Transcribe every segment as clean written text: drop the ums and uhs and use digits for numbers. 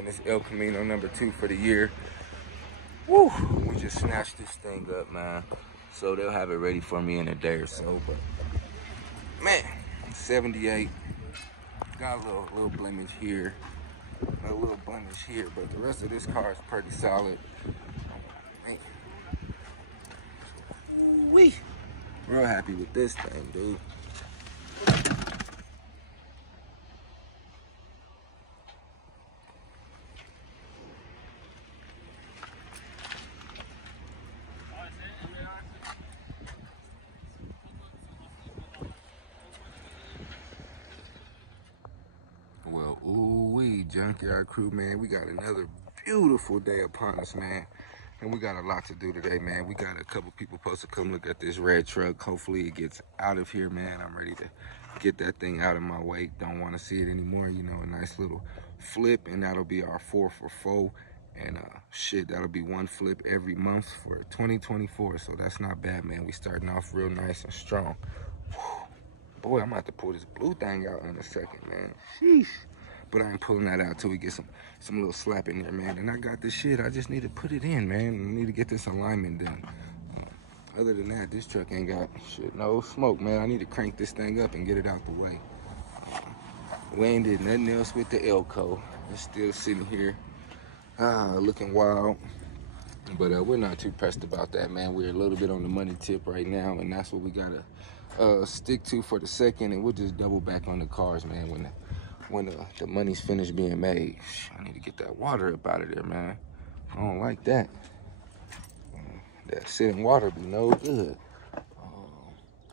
man. This El Camino #2 for the year. Woo! We just snatched this thing up, man. So they'll have it ready for me in a day or so. But man, 78. Got a little blemish here. A little blemish here, but the rest of this car is pretty solid. Man. Wee! Real happy with this thing, dude. Well, ooh-wee, Junkyard crew, man. We got another beautiful day upon us, man. And we got a lot to do today, man. We got a couple people supposed to come look at this red truck. Hopefully it gets out of here, man. I'm ready to get that thing out of my way. Don't want to see it anymore. You know, a nice little flip, and that'll be our 4 for 4. And shit, that'll be one flip every month for 2024. So that's not bad, man. We starting off real nice and strong. Whew. Boy, I'm about to pull this blue thing out in a second, man. Sheesh. But I ain't pulling that out till we get some little slap in there, man. And I got this shit. I just need to put it in, man. I need to get this alignment done. Other than that, this truck ain't got shit, no smoke, man. I need to crank this thing up and get it out the way. We ain't did nothing else with the Elco. It's still sitting here, looking wild. But we're not too pressed about that, man. We're a little bit on the money tip right now, and that's what we gotta stick to for the second, and we'll just double back on the cars, man, when the money's finished being made. I need to get that water up out of there, man. I don't like that. That sitting water be no good.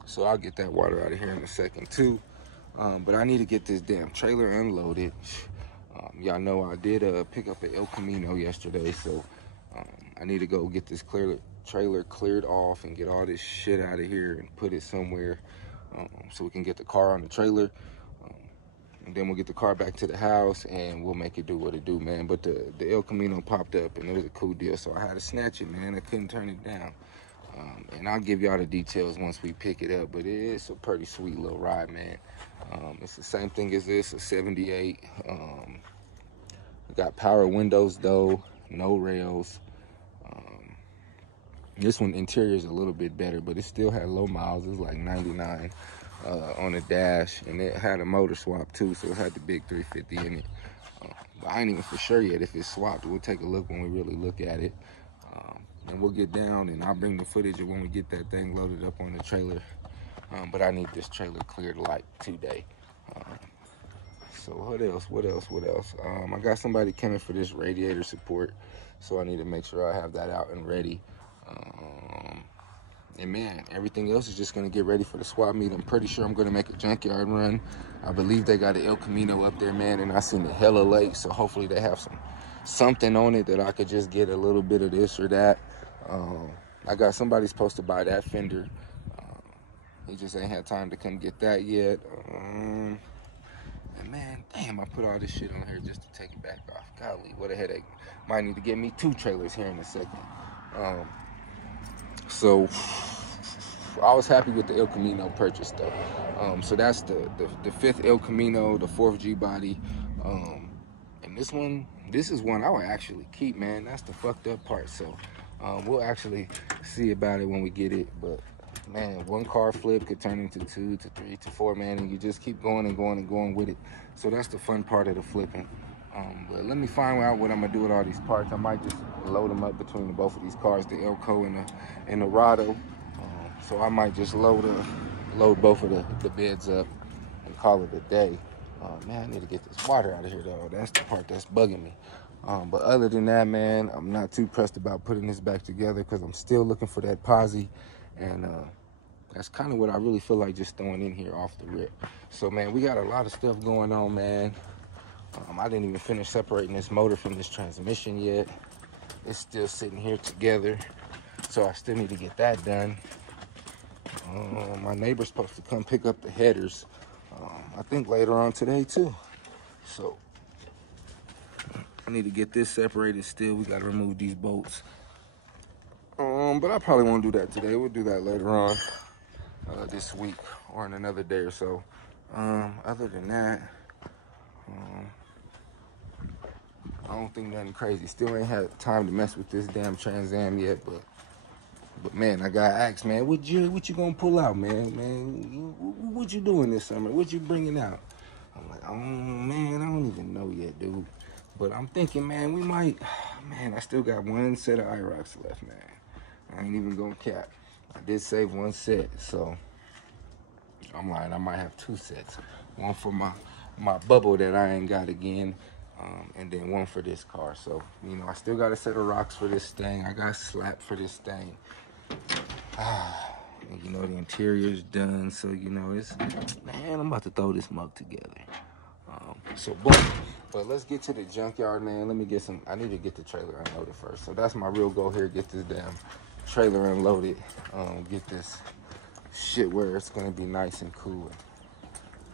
So I'll get that water out of here in a second too. But I need to get this damn trailer unloaded. Y'all know I did pick up an El Camino yesterday, so I need to go get this trailer cleared off and get all this shit out of here and put it somewhere so we can get the car on the trailer. And then we'll get the car back to the house and we'll make it do what it do, man. But the El Camino popped up and it was a cool deal, so I had to snatch it, man. I couldn't turn it down. And I'll give y'all the details once we pick it up, but it's a pretty sweet little ride, man. It's the same thing as this, a 78. We got power windows though, no rails. This one interior is a little bit better, but it still had low miles. It was like 99 on the dash, and it had a motor swap too, so it had the big 350 in it. But I ain't even for sure yet if it's swapped. We'll take a look when we really look at it. And we'll get down, and I'll bring the footage of when we get that thing loaded up on the trailer. But I need this trailer cleared like today. So what else? I got somebody coming for this radiator support, so I need to make sure I have that out and ready. And man, everything else is just gonna get ready for the swap meet. I'm pretty sure I'm gonna make a Junkyard run. I believe they got an El Camino up there, man, and I seen it hella late, so hopefully they have something on it that I could just get a little bit of this or that. I got somebody supposed to buy that fender. He just ain't had time to come get that yet. And man, damn, I put all this shit on here just to take it back off. Golly, what a headache. Might need to get me 2 trailers here in a second. So I was happy with the El Camino purchase though. So that's the 5th El Camino, the 4th G body. And this is one I would actually keep, man. That's the fucked up part. So we'll actually see about it when we get it. But man, one car flip could turn into 2 to 3 to 4, man, and you just keep going and going and going with it. So that's the fun part of the flipping. But let me find out what I'm gonna do with all these parts. I might just load them up between both of these cars, the Elco and the Rado. So I might just load both of the beds up and call it a day. Man, I need to get this water out of here though. That's the part that's bugging me. But other than that, man, I'm not too pressed about putting this back together because I'm still looking for that posi, and that's kind of what I really feel like just throwing in here off the rip. So man, we got a lot of stuff going on, man. I didn't even finish separating this motor from this transmission yet. It's still sitting here together, so I still need to get that done. My neighbor's supposed to come pick up the headers, I think later on today too. So I need to get this separated still. We got to remove these bolts. But I probably won't do that today. We'll do that later on this week or in another day or so. Other than that, I don't think nothing crazy. Still ain't had time to mess with this damn Trans Am yet, but man, I got asked, man, what you gonna pull out, man? What you doing this summer? What you bringing out? I'm like, oh man, I don't even know yet, dude. But I'm thinking, man, we might, man, I still got one set of IROCs left, man. I ain't even gonna cap. I did save one set, so I'm lying, I might have two sets. One for my bubble that I ain't got again, and then one for this car. So, you know, I still got a set of rocks for this thing. I got slap for this thing. And, you know, the interior's done, so, you know, it's, man, I'm about to throw this mug together. So, boom. But let's get to the junkyard, man. Let me get I need to get the trailer unloaded first. So that's my real goal here, get this damn trailer unloaded, get this shit where it's gonna be nice and cool,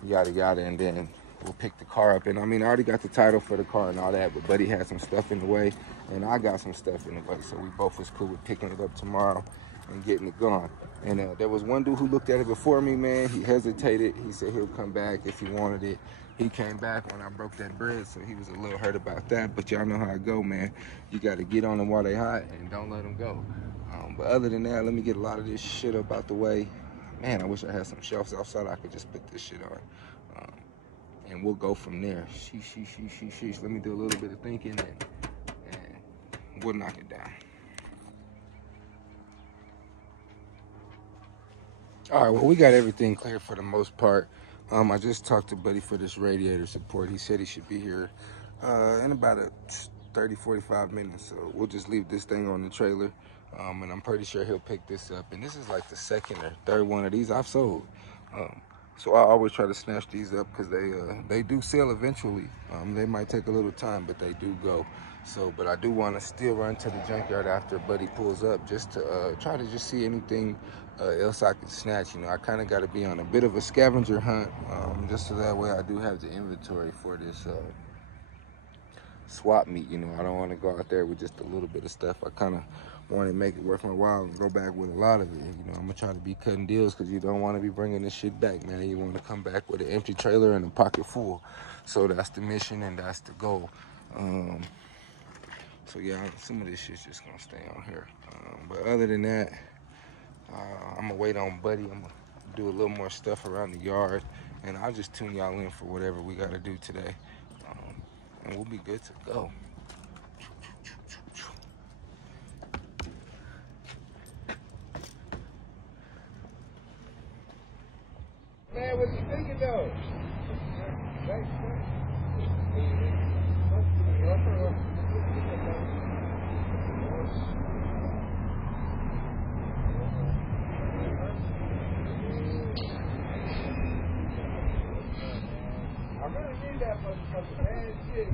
yada yada, and then we'll pick the car up. And I mean, I already got the title for the car and all that, but Buddy had some stuff in the way, and I got some stuff in the way, so we both was cool with picking it up tomorrow and getting it gone. And there was one dude who looked at it before me, man. He hesitated. He said he'll come back if he wanted it. He came back when I broke that bread, so he was a little hurt about that. But y'all know how it go, man. You got to get on them while they hot and don't let them go. But other than that, let me get a lot of this shit up out the way. Man, I wish I had some shelves outside I could just put this shit on. And we'll go from there. Sheesh. Let me do a little bit of thinking, and we'll knock it down. All right, well, we got everything clear for the most part. I just talked to Buddy for this radiator support. He said he should be here in about 30-45 minutes. So we'll just leave this thing on the trailer. And I'm pretty sure he'll pick this up. And this is like the second or third one of these I've sold. So I always try to snatch these up because they do sell eventually. They might take a little time, but they do go. So, but I do want to still run to the junkyard after Buddy pulls up just to try to just see anything else I can snatch. You know, I kind of got to be on a bit of a scavenger hunt, just so that way I do have the inventory for this swap meet. You know, I don't want to go out there with just a little bit of stuff. I kind of want to make it worth my while and go back with a lot of it. You know, I'm gonna try to be cutting deals because you don't want to be bringing this shit back, man. You want to come back with an empty trailer and a pocket full. So that's the mission and that's the goal. So yeah, some of this shit's just gonna stay on here. But other than that, I'm gonna wait on Buddy. I'm gonna do a little more stuff around the yard, and I'll just tune y'all in for whatever we gotta do today, and we'll be good to go. Man, what you thinking though? I really need that motherfucker, man. Shit.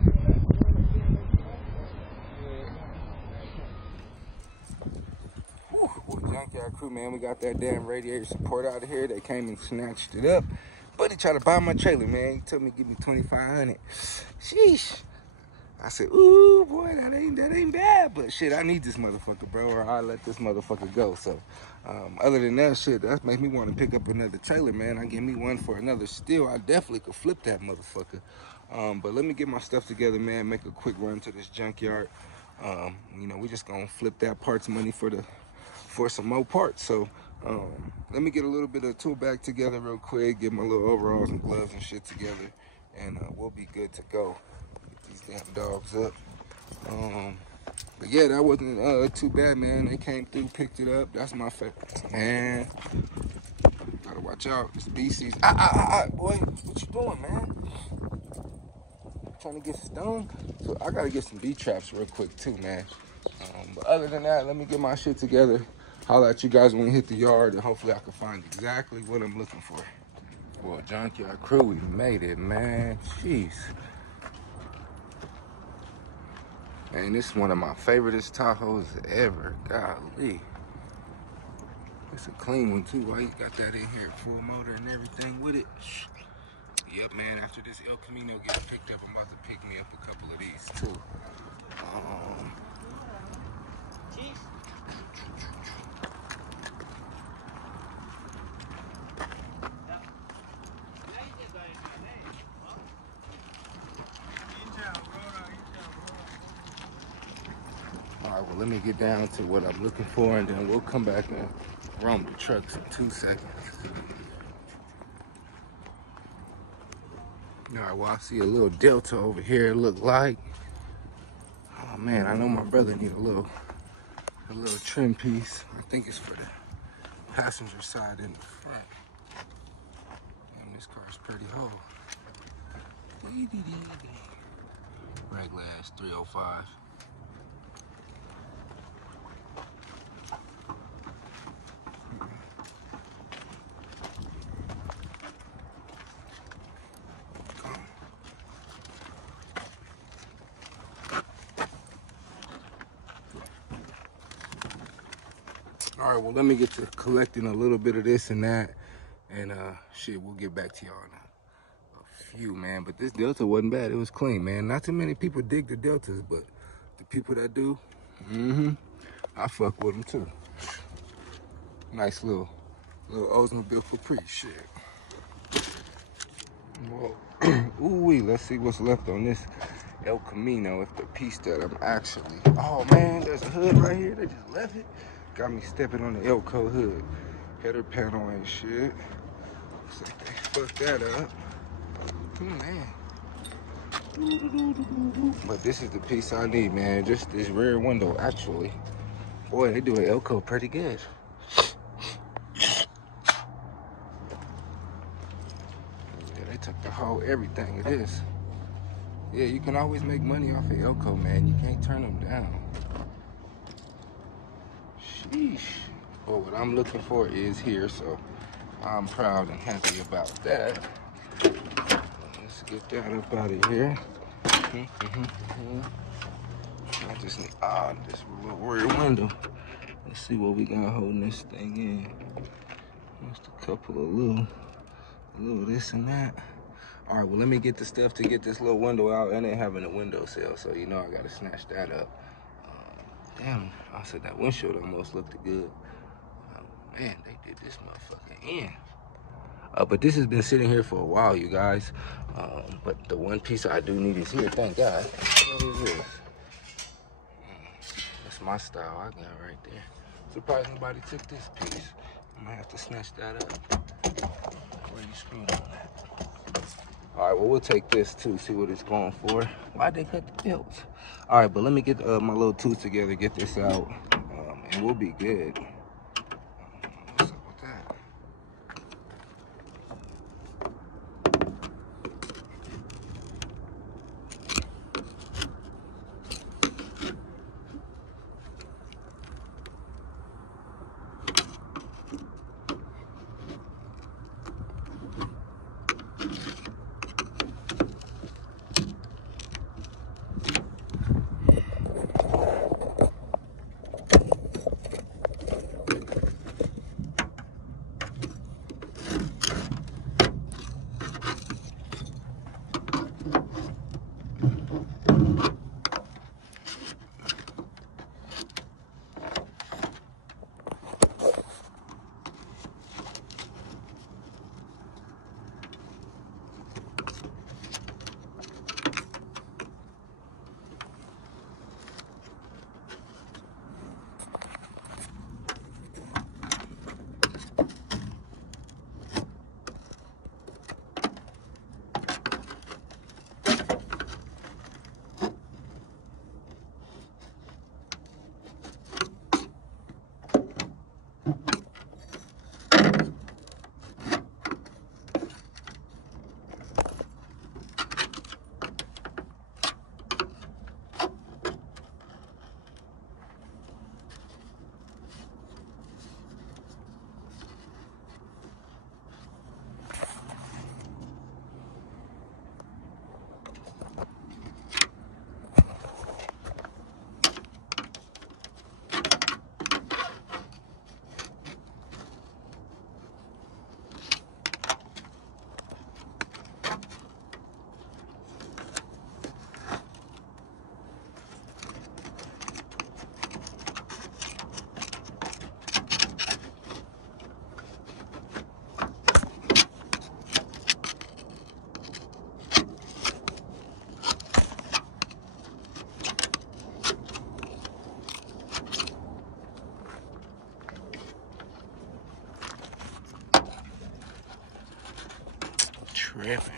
Well, Junkyard crew, man, we got that damn radiator support out of here. They came and snatched it up. Buddy tried to buy my trailer, man. He told me give me $2,500. Sheesh. I said, ooh, boy, that ain't bad. But shit, I need this motherfucker, bro, or I'll let this motherfucker go. So, other than that shit, that makes me want to pick up another trailer, man. I give me one for another steal. I definitely could flip that motherfucker. But let me get my stuff together, man. Make a quick run to this junkyard. You know, we just gonna flip that parts money for some more parts. So, let me get a little bit of tool bag together real quick. Get my little overalls and gloves and shit together, and we'll be good to go. These damn dogs up. But yeah, that wasn't too bad, man. They came through, picked it up. That's my favorite. Man, gotta watch out. It's species. Boy, what you doing, man? Trying to get stoned? So I gotta get some bee traps real quick too, man. But other than that, let me get my shit together. Holler at you guys when we hit the yard, and hopefully I can find exactly what I'm looking for. Well, Junkyard crew, we made it, man. Jeez. And this is one of my favoriteest Tahoes ever. Golly. It's a clean one too. Why you got that in here? Full motor and everything with it. Yep, man. After this El Camino gets picked up, I'm about to pick me up a couple of these too. well, let me get down to what I'm looking for, and then we'll come back and roam the trucks in 2 seconds. All right, well, I see a little Delta over here, it look like. Oh man, I know my brother need a little trim piece. I think it's for the passenger side in the front. And this car's pretty whole. Brake glass 305. All right, well, let me get to collecting a little bit of this and that, and shit, we'll get back to y'all in a few, man. But this Delta wasn't bad. It was clean, man. Not too many people dig the Deltas, but the people that do, I fuck with them too. Nice little Oldsmobile Capri, shit. Well, ooh-wee, let's see what's left on this El Camino, if the piece that I'm actually, oh man, there's a hood right here. They just left it. Got me stepping on the Elko hood. Header panel and shit. Looks like they fucked that up. Man. But this is the piece I need, man. Just this rear window, actually. Boy, they do an Elko pretty good. Yeah, they took the whole everything it is. Yeah, you can always make money off of Elko, man. You can't turn them down. Sheesh. Well, what I'm looking for is here, so I'm proud and happy about that. Let's get that up out of here. I just need this little rear window. Let's see what we got holding this thing in. Just a couple of little this and that. All right, well, let me get the stuff to get this little window out, and they're having a window sale, so you know I gotta snatch that up. Damn, I said that windshield almost looked good. Man, they did this motherfucker in. But this has been sitting here for a while, you guys. But the one piece I do need is here, thank God. What is this? That's my style I got right there. Surprised nobody took this piece. I'm gonna have to snatch that up. Where you screwed on that? All right, well, we'll take this too, see what it's going for. Why'd they cut the belts? All right, but let me get my little tools together, get this out, and we'll be good. What's up with that? tripping.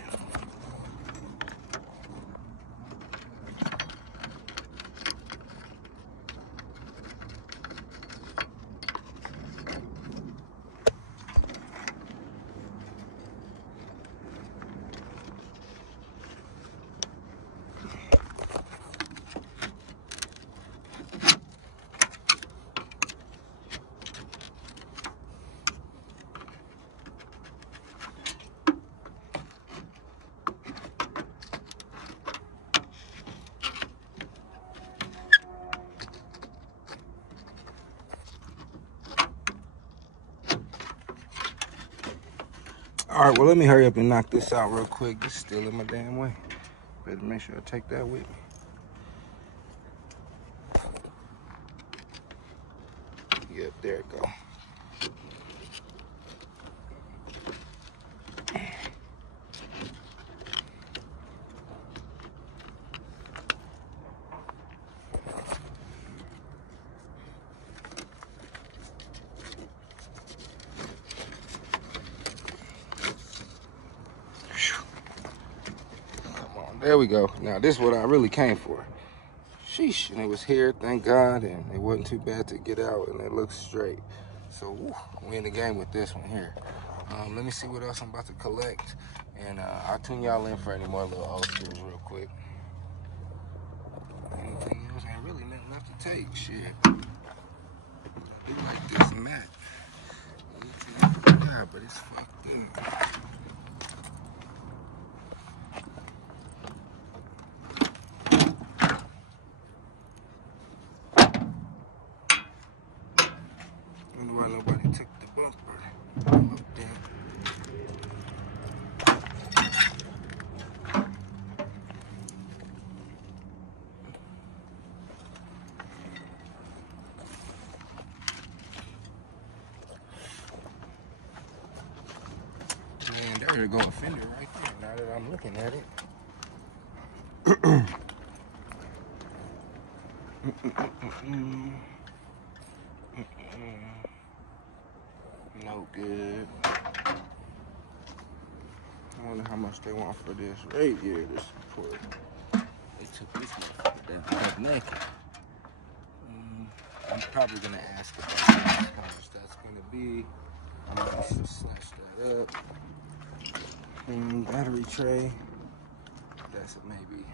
All right, well, let me hurry up and knock this out real quick. This is still in my damn way. Better make sure I take that with me. Yep, there it go. There we go. Now, this is what I really came for. Sheesh. And it was here, thank God, and it wasn't too bad to get out, and it looks straight. So, woo, we in the game with this one here. Let me see what else I'm about to collect, and I'll tune y'all in for any more little old schools real quick. Anything else? Ain't really nothing left to take. Shit. I do like this mat. Yeah, but it's fucked up. Why nobody took the bumper up there. Man, there go a fender right there, now that I'm looking at it. No good. I wonder how much they want for this radiator support. They took this motherfucker down half naked. I'm probably gonna ask about how much that's gonna be. I'm gonna just snatch that up. Battery tray. That's a maybe.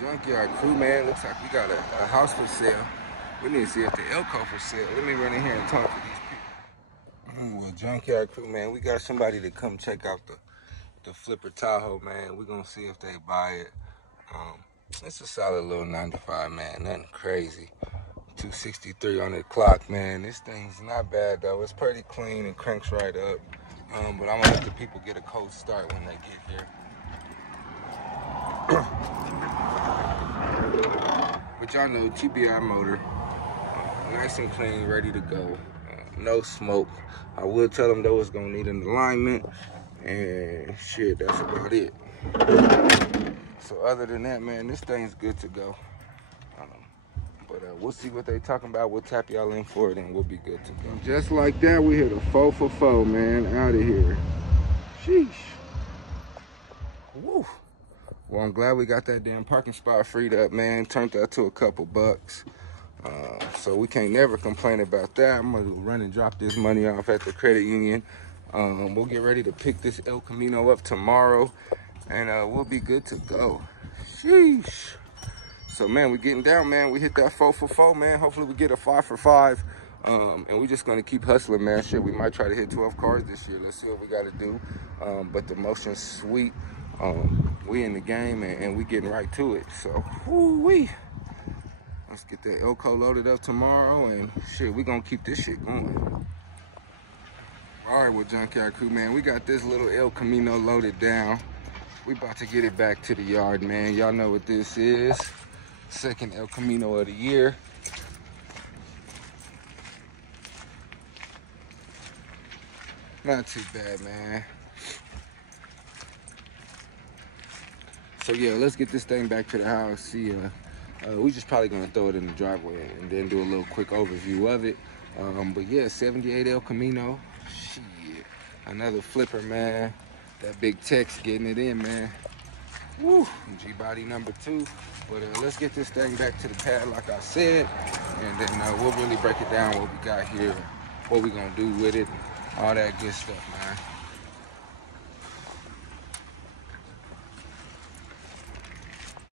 Junkyard crew, man. Looks like we got a house for sale. We need to see if the Elko for sale. Let me run in here and talk to these people. Well, Junkyard crew, man, we got somebody to come check out the flipper Tahoe, man. We're gonna see if they buy it. It's a solid little 9 to 5, man. Nothing crazy. 263 on the clock, man. This thing's not bad though. It's pretty clean and cranks right up. But I'm gonna let the people get a cold start when they get here. But y'all know, TBI motor, nice and clean, ready to go. No smoke. I will tell them though it's gonna need an alignment, and shit, that's about it. So other than that, man, this thing's good to go. But we'll see what they talking about. We'll tap y'all in for it, and we'll be good to go. And just like that, we hit a 4 for 4, man, out of here. Sheesh. Woo. Well, I'm glad we got that damn parking spot freed up, man. Turned out to a couple bucks. So we can't never complain about that. I'm gonna run and drop this money off at the credit union. We'll get ready to pick this El Camino up tomorrow, and we'll be good to go. Sheesh. So, man, we're getting down, man. We hit that 4 for 4, man. Hopefully we get a 5 for 5. And we're just gonna keep hustling, man. Shit, we might try to hit 12 cars this year. Let's see what we gotta do. But the motion's sweet. We in the game, and we getting right to it. So, whoo-wee. Let's get that Elko loaded up tomorrow, and shit, we gonna keep this shit going. All right, well, Junkyard crew, man, we got this little El Camino loaded down. We about to get it back to the yard, man. Y'all know what this is. Second El Camino of the year. Not too bad, man. So yeah, let's get this thing back to the house. See, we just probably gonna throw it in the driveway and then do a little quick overview of it. But yeah, 78 El Camino. Shit, another flipper, man. That big Tex getting it in, man. Woo, G-body number 2. But let's get this thing back to the pad, like I said, and then we'll really break it down what we got here, what we gonna do with it, all that good stuff, man.